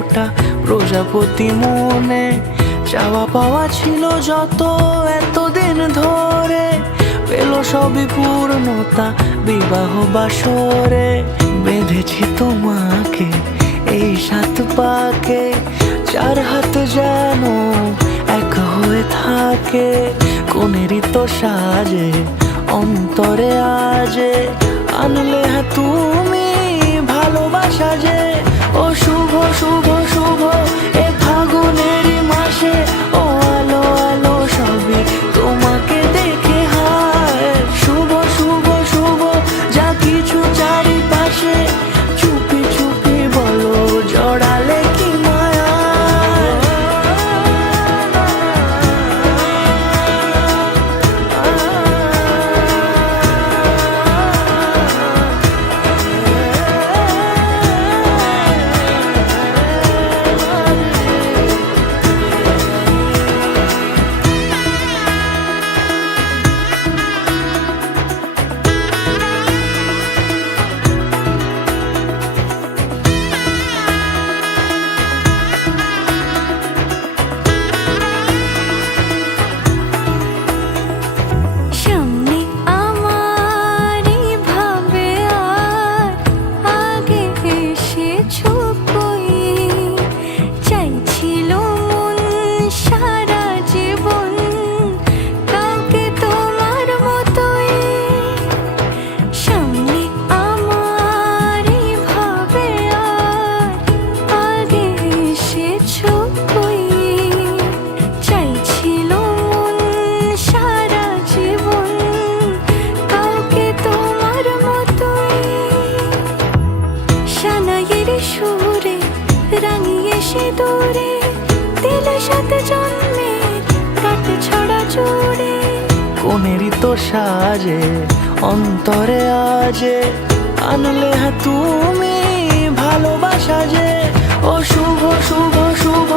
ফোঁটা প্রজাপতি মনে। চাওয়া পাওয়া ছিল যত এতদিন ধরে, পেল সবই পূর্ণতা বিবাহ বাসরে। বেঁধেছি তোমাকে এই 7 পাকে, 4 হাত যেন এক হয়ে থাকে। কোনেরই তো সাজে অন্তরে আজে, আনলে হ্যাঁ তুমি ভালোবাসা যে। ও শুভ শুভ শুভ এ ফাগুনেরই মাসে, ও আলো আলো সবই তোমাকে দেখে হায়। শুভ শুভ শুভ যা কিছু চারিপাশে, চুপি চুপি বলো জড়ালে কি মায়া। সুরে রাঙিয়ে সে দূরে, দিলে 7 জন্মের কাট ছড়া জুড়ে। কোনেরই তো সাজে অন্তরে আজে, আনলে হ্যাঁ তুমি ভালোবাসা যে। ও শুভ শুভ শুভ